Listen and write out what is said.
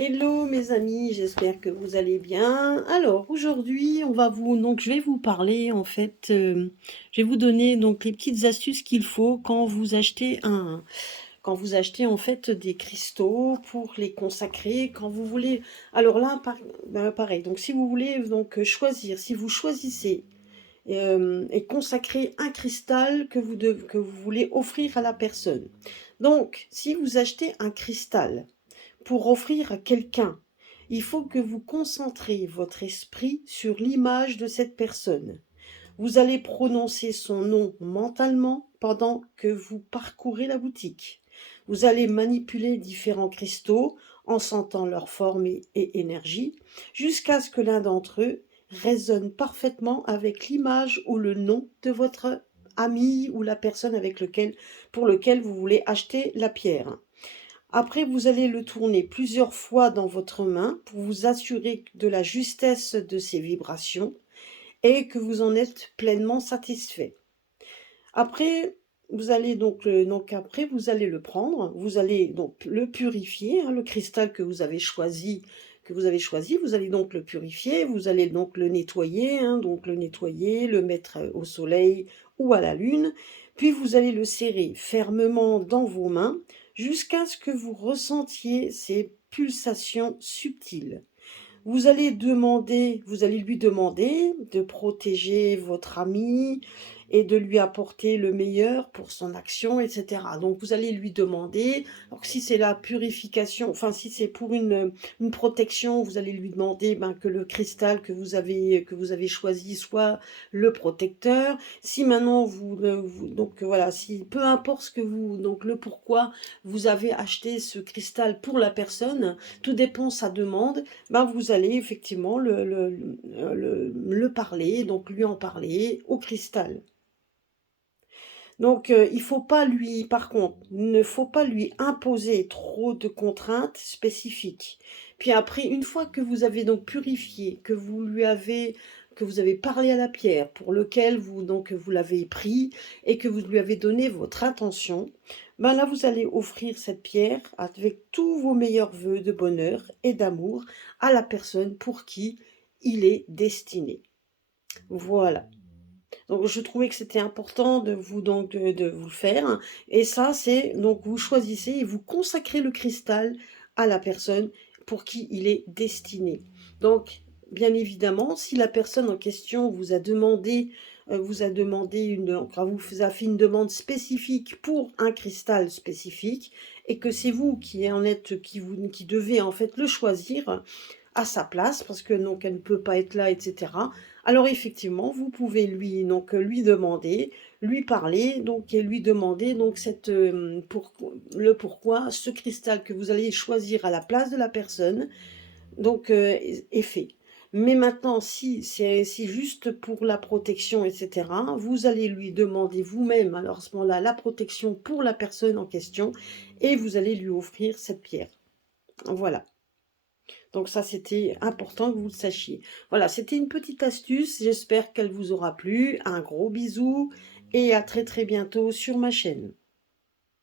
Hello mes amis, j'espère que vous allez bien. Alors aujourd'hui, je vais vous parler en fait, je vais vous donner donc les petites astuces qu'il faut quand vous achetez en fait des cristaux pour les consacrer, quand vous voulez. Alors là, pareil. Donc si vous voulez choisir, si vous choisissez et consacrer un cristal que vous voulez offrir à la personne. Donc si vous achetez un cristal pour offrir à quelqu'un, il faut que vous concentrez votre esprit sur l'image de cette personne. Vous allez prononcer son nom mentalement pendant que vous parcourez la boutique. Vous allez manipuler différents cristaux en sentant leur forme et énergie jusqu'à ce que l'un d'entre eux résonne parfaitement avec l'image ou le nom de votre ami ou la personne pour lequel vous voulez acheter la pierre. Après, vous allez le tourner plusieurs fois dans votre main pour vous assurer de la justesse de ses vibrations et que vous en êtes pleinement satisfait. Après, vous allez le prendre, vous allez donc le purifier, hein, le cristal que vous avez choisi, vous allez donc le purifier, vous allez donc le nettoyer, hein, le mettre au soleil ou à la lune, puis vous allez le serrer fermement dans vos mains jusqu'à ce que vous ressentiez ces pulsations subtiles. Vous allez lui demander de protéger votre ami et de lui apporter le meilleur pour son action, etc. Donc vous allez lui demander, alors si c'est la purification, enfin si c'est pour une protection, vous allez lui demander que le cristal que vous avez choisi soit le protecteur. Si maintenant voilà, si peu importe le pourquoi vous avez acheté ce cristal pour la personne, tout dépend sa demande, vous allez effectivement le parler, donc lui en parler au cristal. Donc, par contre, il ne faut pas lui imposer trop de contraintes spécifiques. Puis après, une fois que vous avez donc purifié, que vous avez parlé à la pierre, pour lequel vous l'avez pris et que vous lui avez donné votre intention, là, vous allez offrir cette pierre avec tous vos meilleurs vœux de bonheur et d'amour à la personne pour qui il est destiné. Voilà. Donc je trouvais que c'était important de vous le faire. Et ça, c'est donc vous choisissez et vous consacrez le cristal à la personne pour qui il est destiné. Donc, bien évidemment, si la personne en question vous a fait une demande spécifique pour un cristal spécifique, et que c'est vous qui devez en fait le choisir à sa place, parce que donc elle ne peut pas être là, etc. Alors effectivement, vous pouvez lui demander, lui parler, et lui demander le pourquoi ce cristal que vous allez choisir à la place de la personne est fait. Mais maintenant, si juste pour la protection, etc., vous allez lui demander vous-même, alors à ce moment-là, la protection pour la personne en question, et vous allez lui offrir cette pierre. Voilà. Donc ça, c'était important que vous le sachiez. Voilà, c'était une petite astuce. J'espère qu'elle vous aura plu. Un gros bisou et à très très bientôt sur ma chaîne.